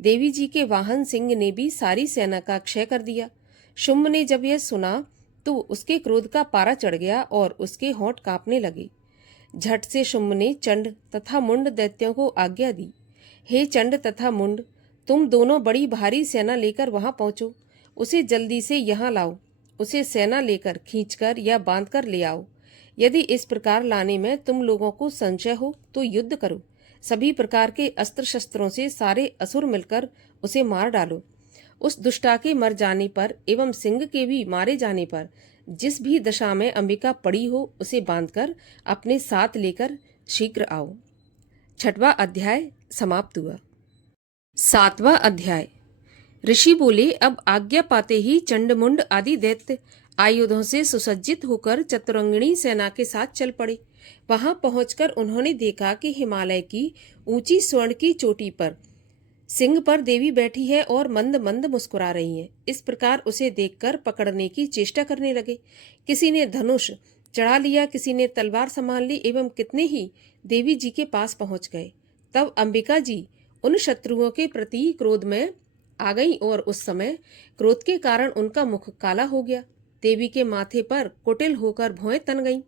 देवी जी के वाहन सिंह ने भी सारी सेना का क्षय कर दिया। शुंभ ने जब यह सुना तो उसके क्रोध का पारा चढ़ गया और उसके होंठ कांपने लगे। झट से शुंभ ने चंड तथा मुंड दैत्यों को आज्ञा दी, हे चंड तथा मुंड, तुम दोनों बड़ी भारी सेना लेकर वहां पहुंचो। उसे जल्दी से यहाँ लाओ। उसे सेना लेकर खींचकर या बांधकर ले आओ। यदि इस प्रकार लाने में तुम लोगों को संशय हो तो युद्ध करो। सभी प्रकार के अस्त्र शस्त्रों से सारे असुर मिलकर उसे मार डालो। उस दुष्टा के मर जाने पर एवं सिंह के भी मारे जाने पर जिस भी दशा में अंबिका पड़ी हो उसे बांधकर अपने साथ लेकर शीघ्र आओ। 6वां अध्याय समाप्त हुआ। 7वां अध्याय। ऋषि बोले, अब आज्ञा पाते ही चंडमुंड आदि दैत्य आयुधों से सुसज्जित होकर चतुरंगिणी सेना के साथ चल पड़े। वहां पहुंचकर उन्होंने देखा कि हिमालय की ऊंची स्वर्ण की चोटी पर सिंह पर देवी बैठी है और मंद मंद मुस्कुरा रही है। इस प्रकार उसे देखकर पकड़ने की चेष्टा करने लगे। किसी ने धनुष चढ़ा लिया, किसी ने तलवार संभाल ली एवं कितने ही देवी जी के पास पहुंच गए। तब अंबिका जी उन शत्रुओं के प्रति क्रोध में आ गई और उस समय क्रोध के कारण उनका मुख काला हो गया। देवी के माथे पर कुटिल होकर भौएं तन गईं।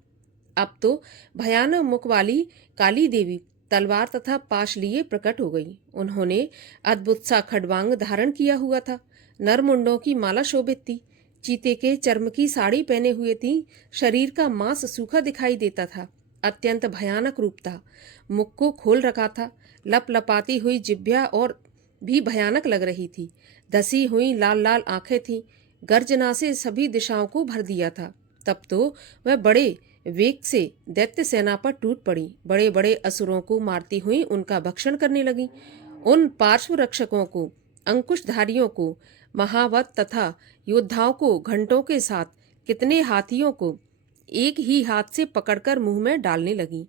अब तो भयानक मुख वाली काली देवी तलवार तथा पाश लिए प्रकट हो गई। उन्होंने अद्भुत सा खड्वांग धारण किया हुआ था। नरमुंडों की माला शोभित थी। चीते के चर्म की साड़ी पहने हुए थी। शरीर का मांस सूखा दिखाई देता था। अत्यंत भयानक रूप था। मुख को खोल रखा था। लप लपाती हुई जिह्वा और भी भयानक लग रही थी। धसी हुई लाल लाल आंखें थीं। गर्जना से सभी दिशाओं को भर दिया था। तब तो वह बड़े वेग से दैत्य सेना पर टूट पड़ी। बड़े बड़े असुरों को मारती हुई उनका भक्षण करने लगी। उन पार्श्व रक्षकों को, अंकुशधारियों को, महावत तथा योद्धाओं को घंटों के साथ कितने हाथियों को एक ही हाथ से पकड़कर मुंह में डालने लगी।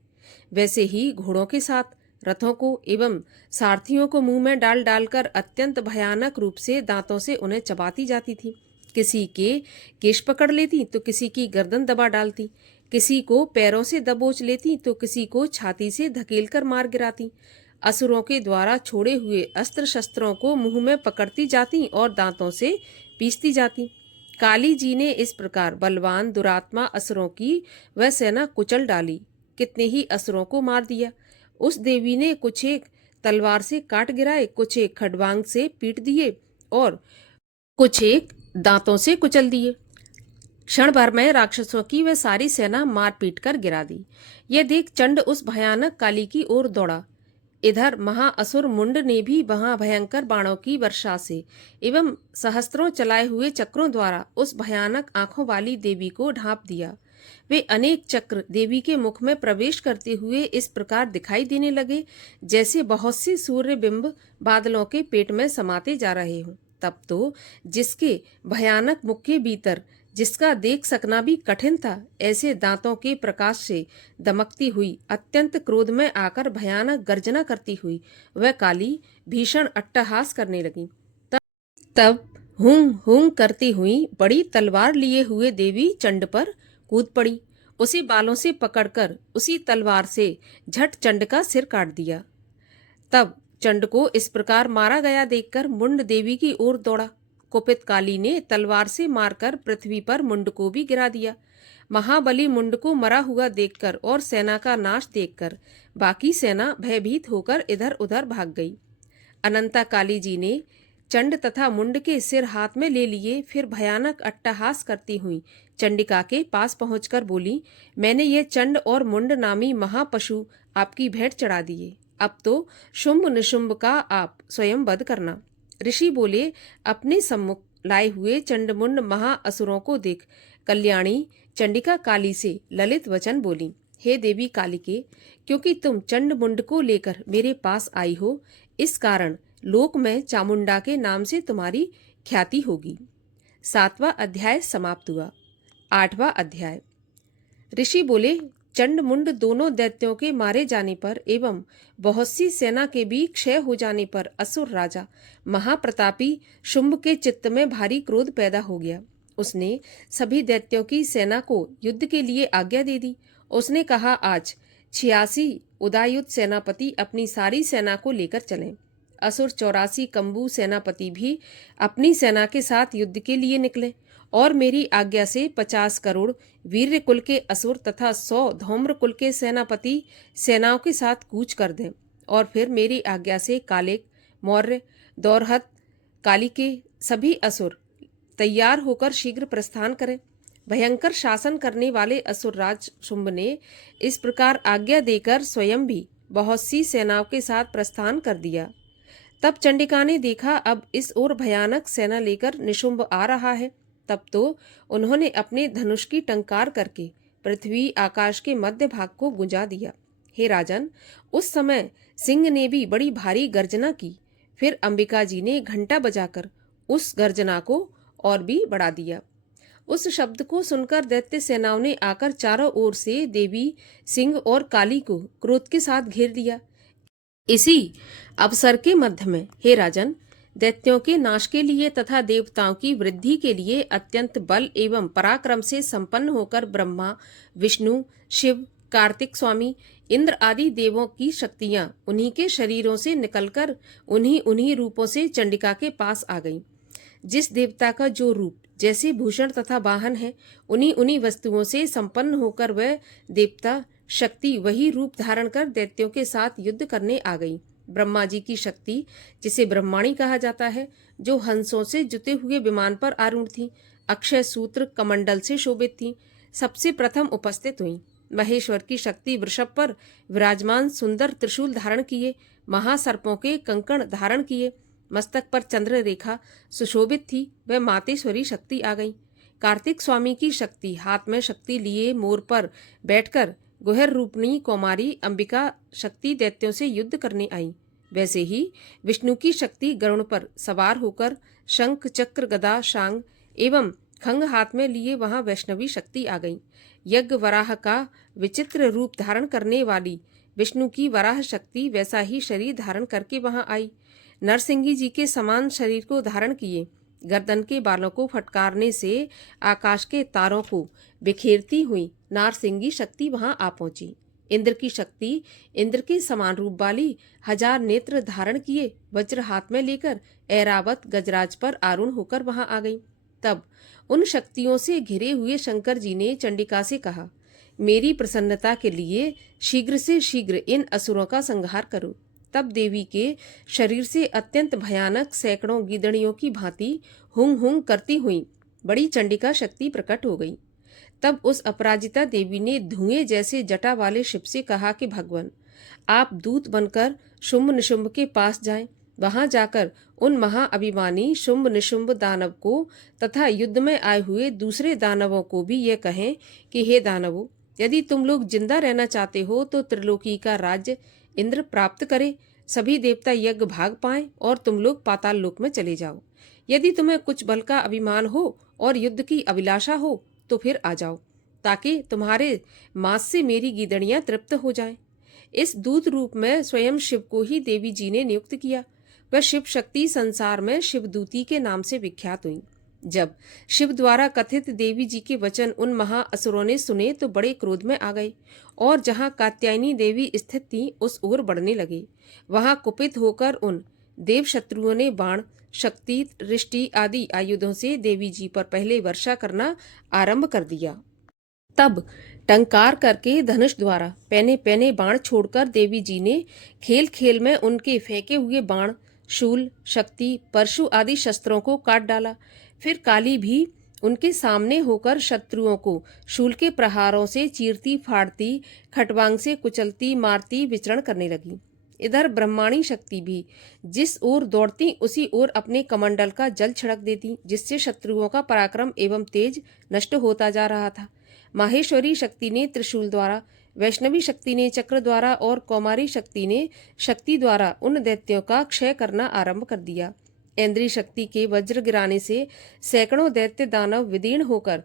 वैसे ही घोड़ों के साथ रथों को एवं सारथियों को मुंह में डाल डालकर अत्यंत भयानक रूप से दांतों से उन्हें चबाती जाती थी। किसी के केश पकड़ लेती तो किसी की गर्दन दबा डालती, किसी को पैरों से दबोच लेती तो किसी को छाती से धकेलकर मार गिराती। असुरों के द्वारा छोड़े हुए अस्त्र शस्त्रों को मुंह में पकड़ती जाती और दांतों से पीसती जाती। काली जी ने इस प्रकार बलवान दुरात्मा असुरों की वह सेना कुचल डाली, कितने ही असुरों को मार दिया। उस देवी ने कुछ एक तलवार से काट गिराए, कुछ एक खड़बांग से पीट दिए और कुछ एक दांतों से कुचल दिए। क्षण भर में राक्षसों की वह सारी सेना मार पीट कर गिरा दी। यह देख चंड उस भयानक काली की ओर दौड़ा। इधर महाअसुर मुंड ने भी वहां भयंकर बाणों की वर्षा से एवं सहस्त्रों चलाए हुए चक्रों द्वारा उस भयानक आंखों वाली देवी को ढांप दिया। वे अनेक चक्र देवी के मुख में प्रवेश करते हुए इस प्रकार दिखाई देने लगे जैसे बहुत से सूर्य बिंब बादलों के पेट में समाते जा रहे हों। तब तो जिसके भयानक मुख के भीतर जिसका देख सकना भी कठिन था, ऐसे दांतों के प्रकाश से दमकती हुई अत्यंत क्रोध में आकर भयानक गर्जना करती हुई वह काली भीषण अट्टहास करने लगी। तब हूं हूं करती हुई बड़ी तलवार लिए हुए देवी चंड पर कूद पड़ी। उसे बालों से पकड़कर उसी तलवार से झट चंड का सिर काट दिया। तब चंड को इस प्रकार मारा गया देखकर मुंड देवी की ओर दौड़ा। कुपित काली ने तलवार से मारकर पृथ्वी पर मुंड को भी गिरा दिया। महाबली मुंड को मरा हुआ देखकर और सेना का नाश देखकर बाकी सेना भयभीत होकर इधर उधर भाग गई। अनंता काली जी ने चंड तथा मुंड के सिर हाथ में ले लिए, फिर भयानक अट्टहास करती हुई चंडिका के पास पहुंचकर बोली, मैंने ये चंड और मुंड नामी महापशु आपकी भेंट चढ़ा दिए। अब तो शुंभ निशुंभ का आप स्वयं वध करना। ऋषि बोले, अपने सम्मुख लाए हुए चंडमुंड महाअसुरों को देख कल्याणी चंडिका काली से ललित वचन बोली, हे देवी कालिके, क्योंकि तुम चंडमुंड को लेकर मेरे पास आई हो, इस कारण लोक में चामुंडा के नाम से तुम्हारी ख्याति होगी। 7वां अध्याय समाप्त हुआ। 8वां अध्याय। ऋषि बोले, चंड मुंड दोनों दैत्यों के मारे जाने पर एवं बहुत सी सेना के भी क्षय हो जाने पर असुर राजा महाप्रतापी शुंभ के चित्त में भारी क्रोध पैदा हो गया। उसने सभी दैत्यों की सेना को युद्ध के लिए आज्ञा दे दी। उसने कहा, आज 86 उदायुध सेनापति अपनी सारी सेना को लेकर चलें। असुर 84 कंबू सेनापति भी अपनी सेना के साथ युद्ध के लिए निकले और मेरी आज्ञा से 50 करोड़ वीर्य कुल के असुर तथा 100 धौम्र कुल के सेनापति सेनाओं के साथ कूच कर दें और फिर मेरी आज्ञा से कालिक, मौर्य, दौरहत, काली के सभी असुर तैयार होकर शीघ्र प्रस्थान करें। भयंकर शासन करने वाले असुरराज शुंभ ने इस प्रकार आज्ञा देकर स्वयं भी बहुत सी सेनाओं के साथ प्रस्थान कर दिया। तब चंडिका ने देखा अब इस ओर भयानक सेना लेकर निशुंभ आ रहा है। तब तो उन्होंने अपने धनुष की टंकार करके पृथ्वी आकाश के मध्य भाग को गुंजा दिया। हे राजन, उस समय सिंह ने भी बड़ी भारी गर्जना की। फिर अंबिका जी ने घंटा बजाकर उस गर्जना को और भी बढ़ा दिया। उस शब्द को सुनकर दैत्य सेनाओं ने आकर चारों ओर से देवी, सिंह और काली को क्रोध के साथ घेर दिया। इसी अवसर के मध्य में, हे राजन, दैत्यों के नाश के लिए तथा देवताओं की वृद्धि के लिए अत्यंत बल एवं पराक्रम से संपन्न होकर ब्रह्मा, विष्णु, शिव, कार्तिक स्वामी, इंद्र आदि देवों की शक्तियां उन्हीं के शरीरों से निकलकर उन्हीं रूपों से चंडिका के पास आ गईं। जिस देवता का जो रूप जैसे भूषण तथा वाहन है, उन्हीं वस्तुओं से संपन्न होकर वह देवता शक्ति वही रूप धारण कर दैत्यों के साथ युद्ध करने आ गई। ब्रह्मा जी की शक्ति, जिसे ब्रह्माणी कहा जाता है, जो हंसों से जुते हुए विमान पर आरूढ़ थी, अक्षय सूत्र कमंडल से शोभित थी, सबसे प्रथम उपस्थित हुई। महेश्वर की शक्ति वृषभ पर विराजमान सुंदर त्रिशूल धारण किए, महासर्पों के कंकण धारण किए, मस्तक पर चंद्र रेखा सुशोभित थी, वह मातेश्वरी शक्ति आ गई। कार्तिक स्वामी की शक्ति हाथ में शक्ति लिए मोर पर बैठकर गुहर रूपणी कौमारी अंबिका शक्ति दैत्यों से युद्ध करने आई। वैसे ही विष्णु की शक्ति गरुड़ पर सवार होकर शंख, चक्र, गदा, शांग एवं खंग हाथ में लिए वहां वैष्णवी शक्ति आ गई। यज्ञ वराह का विचित्र रूप धारण करने वाली विष्णु की वराह शक्ति वैसा ही शरीर धारण करके वहां आई। नरसिंह जी के समान शरीर को धारण किए गर्दन के बालों को फटकारने से आकाश के तारों को बिखेरती हुई नारसिंगी शक्ति वहां आ पहुंची। इंद्र की शक्ति इंद्र के समान रूप वाली 1000 नेत्र धारण किए वज्र हाथ में लेकर ऐरावत गजराज पर आरूढ़ होकर वहां आ गई। तब उन शक्तियों से घिरे हुए शंकर जी ने चंडिका से कहा, मेरी प्रसन्नता के लिए शीघ्र से शीघ्र इन असुरों का संहार करो। तब देवी के शरीर से अत्यंत भयानक सैकड़ों गीदड़ियों की भांति हुंग हुंग करती हुई बड़ी चंडिका शक्ति प्रकट हो गई। तब उस अपराजिता देवी ने धुएं जैसे जटा वाले शिव से कहा कि भगवान, आप दूत बनकर शुंभ निशुंभ के पास जाएं। वहां जाकर उन महाअभिमानी शुंभ निशुंभ दानव को तथा युद्ध में आए हुए दूसरे दानवों को भी यह कहें कि हे दानवों, यदि तुम लोग जिंदा रहना चाहते हो तो त्रिलोकी का राज्य इंद्र प्राप्त करे, सभी देवता यज्ञ भाग पाएं और तुम लोग पाताल लोक में चले जाओ। यदि तुम्हें कुछ बल का अभिमान हो और युद्ध की अभिलाषा हो तो फिर आ जाओ, ताकि तुम्हारे मांस से मेरी गीदड़ियां तृप्त हो जाएं। इस दूत रूप में स्वयं शिव को ही देवी जी ने नियुक्त किया। वह शिव शक्ति संसार में शिवदूती के नाम से विख्यात हुई। जब शिव द्वारा कथित देवी जी के वचन उन महाअसुरों ने सुने तो बड़े क्रोध में आ गए और जहां कात्यायनी देवी स्थित थी उस ओर बढ़ने लगे। वहां कुपित होकर उन देव शत्रुओं ने बाण, शक्ति, दृष्टि आदि आयुधों से देवी जी पर पहले वर्षा करना आरंभ कर दिया। तब टंकार करके धनुष द्वारा पैने पैने बाण छोड़कर देवी जी ने खेल खेल में उनके फेंके हुए बाण, शूल, शक्ति, परशु आदि शस्त्रों को काट डाला। फिर काली भी उनके सामने होकर शत्रुओं को शूल के प्रहारों से चीरती फाड़ती, खटवांग से कुचलती मारती विचरण करने लगी। इधर ब्रह्माणी शक्ति भी जिस ओर दौड़ती उसी ओर अपने कमंडल का जल छिड़क देती, जिससे शत्रुओं का पराक्रम एवं तेज नष्ट होता जा रहा था। माहेश्वरी शक्ति ने त्रिशूल द्वारा, वैष्णवी शक्ति ने चक्र द्वारा और कौमारी शक्ति ने शक्ति द्वारा उन दैत्यों का क्षय करना आरंभ कर दिया। ऐन्द्री शक्ति के वज्र गिराने से सैकड़ों दैत्य दानव विदीर्ण होकर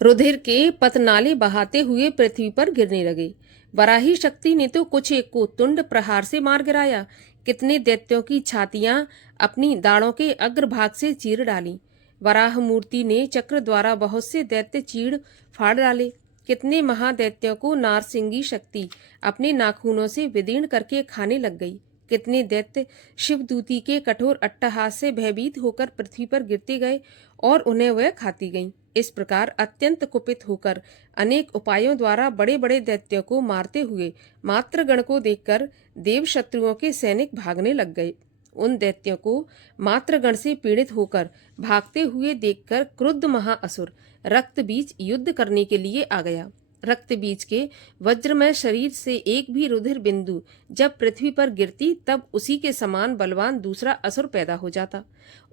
रुधिर के पतनाले बहाते हुए पृथ्वी पर गिरने लगे। वराही शक्ति ने तो कुछ एक को तुंड प्रहार से मार गिराया। कितने दैत्यों की छातियां अपनी दाढ़ों के अग्रभाग से चीर डाली। वराह मूर्ति ने चक्र द्वारा बहुत से दैत्य चीड़ फाड़ डाले। कितने महादैत्यों को नारसिंगी शक्ति अपने नाखूनों से विदीर्ण करके खाने लग गई। कितने दैत्य शिवदूती के कठोर अट्टहास से भयभीत होकर पृथ्वी पर गिरते गए और उन्हें वह खाती गईं। इस प्रकार अत्यंत कुपित होकर अनेक उपायों द्वारा बड़े बड़े दैत्यों को मारते हुए मात्रगण को देखकर देव शत्रुओं के सैनिक भागने लग गए। उन दैत्यों को मात्रगण से पीड़ित होकर भागते हुए देखकर क्रुद्ध महाअसुर रक्त बीज युद्ध करने के लिए आ गया। रक्त बीज के वज्रमय शरीर से एक भी रुधिर बिंदु जब पृथ्वी पर गिरती तब उसी के समान बलवान दूसरा असुर पैदा हो जाता।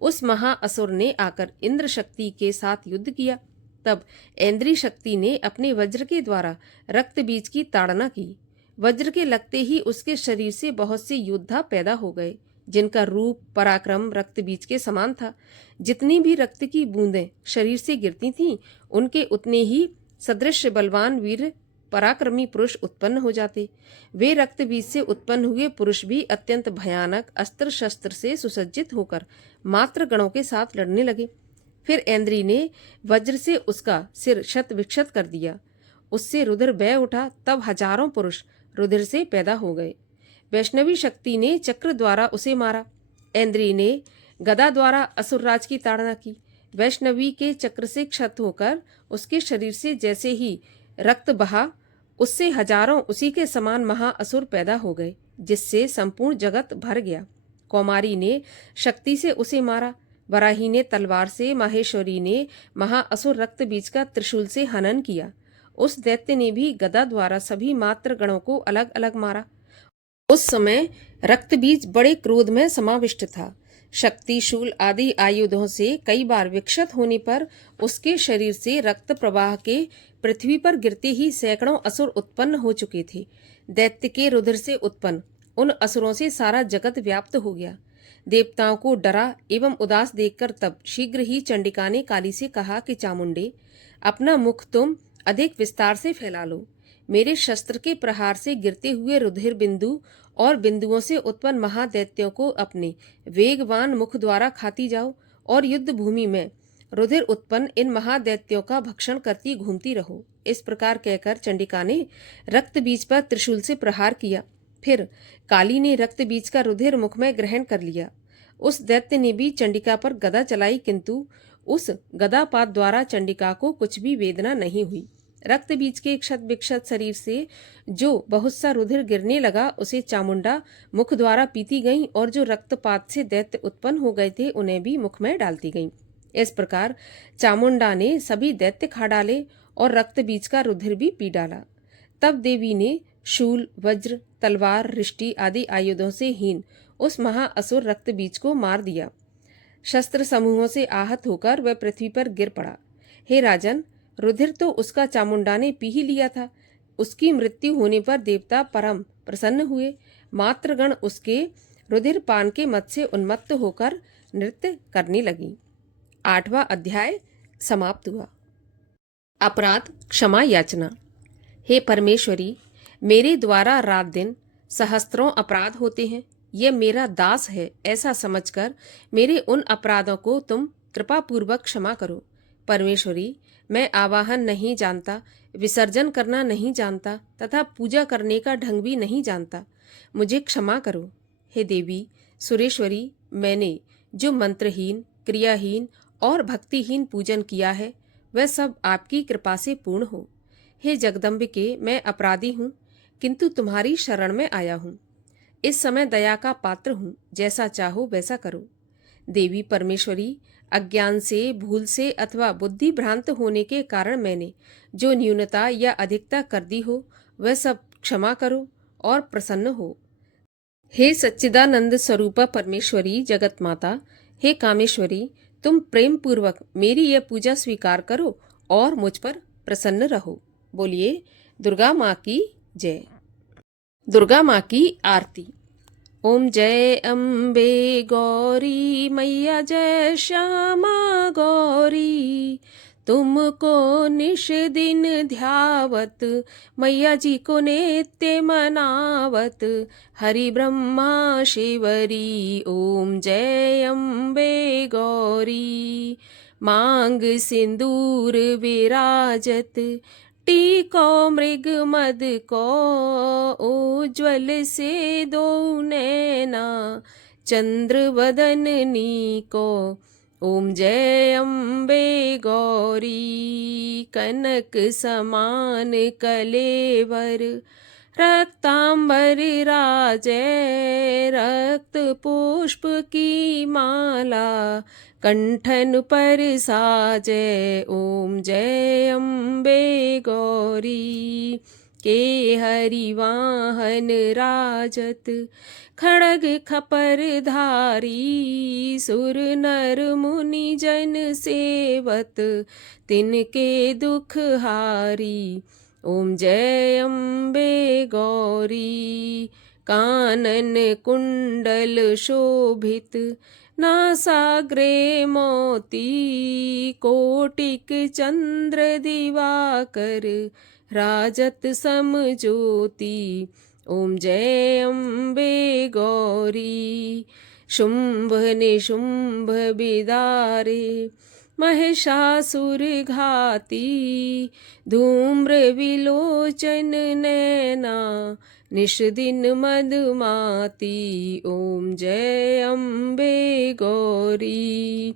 उस महाअसुर ने आकर इंद्र शक्ति के साथ युद्ध किया। तब ऐन्द्री शक्ति ने अपने वज्र के द्वारा रक्त बीज की ताड़ना की। वज्र के लगते ही उसके शरीर से बहुत से योद्धा पैदा हो गए, जिनका रूप पराक्रम रक्त बीज के समान था। जितनी भी रक्त की बूंदें शरीर से गिरती थीं, उनके उतने ही सदृश बलवान वीर पराक्रमी पुरुष उत्पन्न हो जाते। वे रक्त बीज से उत्पन्न हुए पुरुष भी अत्यंत भयानक अस्त्र शस्त्र से सुसज्जित होकर मात्र गणों के साथ लड़ने लगे। फिर ऐन्द्री ने वज्र से उसका सिर शत विक्षत कर दिया। उससे रुधिर बह उठा। तब हजारों पुरुष रुधिर से पैदा हो गए। वैष्णवी शक्ति ने चक्र द्वारा उसे मारा। ऐन्द्री ने गदा द्वारा असुरराज की ताड़ना की। वैष्णवी के चक्र से क्षत होकर उसके शरीर से जैसे ही रक्त बहा, उससे हजारों उसी के समान महाअसुर पैदा हो गए, जिससे संपूर्ण जगत भर गया। कौमारी ने शक्ति से उसे मारा। वराही ने तलवार से, माहेश्वरी ने महाअसुर रक्त बीज का त्रिशूल से हनन किया। उस दैत्य ने भी गदा द्वारा सभी मात्र गणों को अलग अलग मारा। उस समय रक्त बीज बड़े क्रोध में समाविष्ट था। शक्ति, शूल आदि आयुधों से कई बार विक्षत होने पर उसके शरीर से रक्त प्रवाह के पृथ्वी पर गिरते ही सैकड़ों असुर उत्पन्न हो चुके थे। दैत्य के रुधिर से उत्पन्न उन असुरों से सारा जगत व्याप्त हो गया। देवताओं को डरा एवं उदास देखकर तब शीघ्र ही चंडिका ने काली से कहा कि चामुंडे, अपना मुख तुम अधिक विस्तार से फैला लो। मेरे शस्त्र के प्रहार से गिरते हुए रुधिर बिंदु और बिंदुओं से उत्पन्न महादैत्यों को अपने वेगवान मुख द्वारा खाती जाओ और युद्ध भूमि में रुधिर उत्पन्न इन महादैत्यों का भक्षण करती घूमती रहो। इस प्रकार कहकर चंडिका ने रक्त बीज पर त्रिशूल से प्रहार किया। फिर काली ने रक्त बीज का रुधिर मुख में ग्रहण कर लिया। उस दैत्य ने भी चंडिका पर गदा चलाई, किंतु उस गदापात द्वारा चंडिका को कुछ भी वेदना नहीं हुई। रक्त बीज के क्षत विक्षत शरीर से जो बहुत सा रुधिर गिरने लगा उसे चामुंडा मुख द्वारा पीती गई, और जो रक्तपात से दैत्य उत्पन्न हो गए थे उन्हें भी मुख में डालती गई। इस प्रकार चामुंडा ने सभी दैत्य खा डाले और रक्त बीज का रुधिर भी पी डाला। तब देवी ने शूल, वज्र, तलवार, रिष्टि आदि आयुधों से हीन उस महाअसुर रक्त बीज को मार दिया। शस्त्र समूहों से आहत होकर वह पृथ्वी पर गिर पड़ा। हे राजन, रुधिर तो उसका चामुंडा ने पी ही लिया था। उसकी मृत्यु होने पर देवता परम प्रसन्न हुए। मात्रगण उसके रुधिर पान के मत से उन्मत्त होकर नृत्य करने लगी। 8वां अध्याय समाप्त हुआ। अपराध क्षमा याचना। हे परमेश्वरी, मेरे द्वारा रात दिन सहस्त्रों अपराध होते हैं। यह मेरा दास है ऐसा समझकर मेरे उन अपराधों को तुम कृपापूर्वक क्षमा करो। परमेश्वरी, मैं आवाहन नहीं जानता, विसर्जन करना नहीं जानता तथा पूजा करने का ढंग भी नहीं जानता। मुझे क्षमा करो। हे देवी सुरेश्वरी, मैंने जो मंत्रहीन, क्रियाहीन और भक्तिहीन पूजन किया है वह सब आपकी कृपा से पूर्ण हो। हे जगदम्बिके, मैं अपराधी हूँ, किंतु तुम्हारी शरण में आया हूँ। इस समय दया का पात्र हूँ, जैसा चाहो वैसा करो। देवी परमेश्वरी, अज्ञान से, भूल से अथवा बुद्धि भ्रांत होने के कारण मैंने जो न्यूनता या अधिकता कर दी हो वह सब क्षमा करो और प्रसन्न हो। हे सच्चिदानंद स्वरूपा परमेश्वरी जगत माता, हे कामेश्वरी, तुम प्रेम पूर्वक मेरी यह पूजा स्वीकार करो और मुझ पर प्रसन्न रहो। बोलिए दुर्गा माँ की जय। दुर्गा माँ की आरती। ओम जय अम्बे गौरी मैया, जय श्यामा गौरी, तुमको निश दिन ध्यावत, मैया जी को नित्य मनावत, हरि ब्रह्मा शिवरी। ओम जय अम्बे गौरी। मांग सिंदूर विराजत, टीको मृग मद को, उज्ज्वल से दो नैना, चंद्र वदननी को। ओम जय अम्बे गौरी। कनक समान कलेवर, रक्तांबर राजै, रक्त पुष्प की माला, कंठन पर साजै। ओम जय अम्बे गौरी। के हरि वाहन राजत, खड़ग खपर धारी, सुर नर मुनि जन सेवत, तिनके दुख हारी। ओम जय अम्बे गौरी। कानन कुंडल शोभित, नासाग्रे मोती, कोटिक चंद्र दिवाकर, राजत समज्योति। ओम जय अम्बे गौरी। शुंभ निशुंभ बिदारे, महिषासुर घाती, धूम्र विलोचन नैना, निश दिन मदमाती। ओम जय अम्बे गौरी।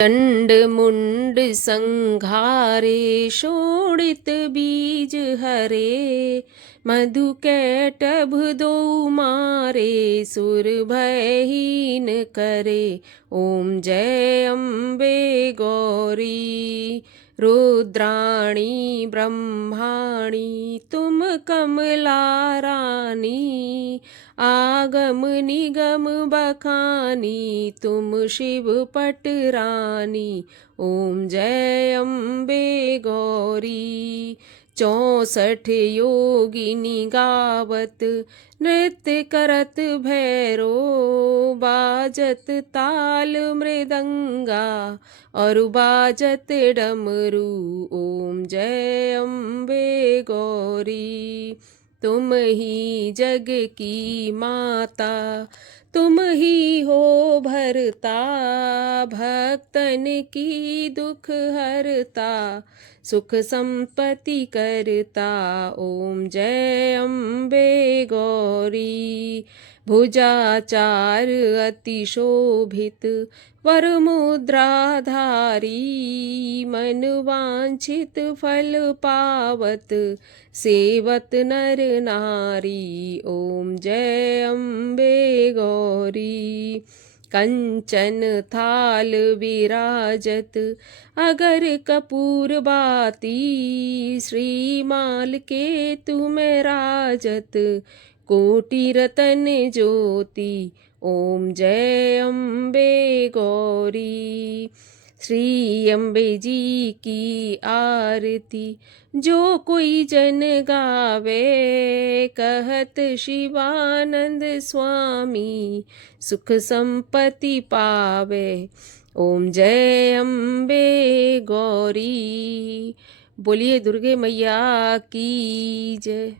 चंड मुंड संघारे, शोणित बीज हरे, मधु कैटभ दो मारे, सुर भयहीन करे। ओम जय अम्बे गौरी। रुद्राणी ब्रह्माणी, तुम कमला रानी, आगम निगम बखानी, तुम शिव पट रानी। ओम जय अम्बे गौरी। 64 योगिनी गावत, नृत्य करत भैरो, बाजत ताल मृदंगा, और बाजत डमरू। ओम जय अम्बे गौरी। तुम ही जग की माता, तुम ही हो भरता भक्तन की दुख हरता सुख संपत्ति करता। ओम जय अम्बे गौरी। भुजाचार अति शोभित वर मुद्राधारी मन वांछित फल पावत सेवत नर नारी। ओम जय अम्बे गौरी। कंचन थाल विराजत अगर कपूर बाती श्रीमाल के तुम राजत कोटि रतन ज्योति। ओम जय अम्बे गौरी। श्री अम्बे जी की आरती जो कोई जन गावे कहत शिवानंद स्वामी सुख संपत्ति पावे। ओम जय अम्बे गौरी। बोलिए दुर्गे मैया की जय।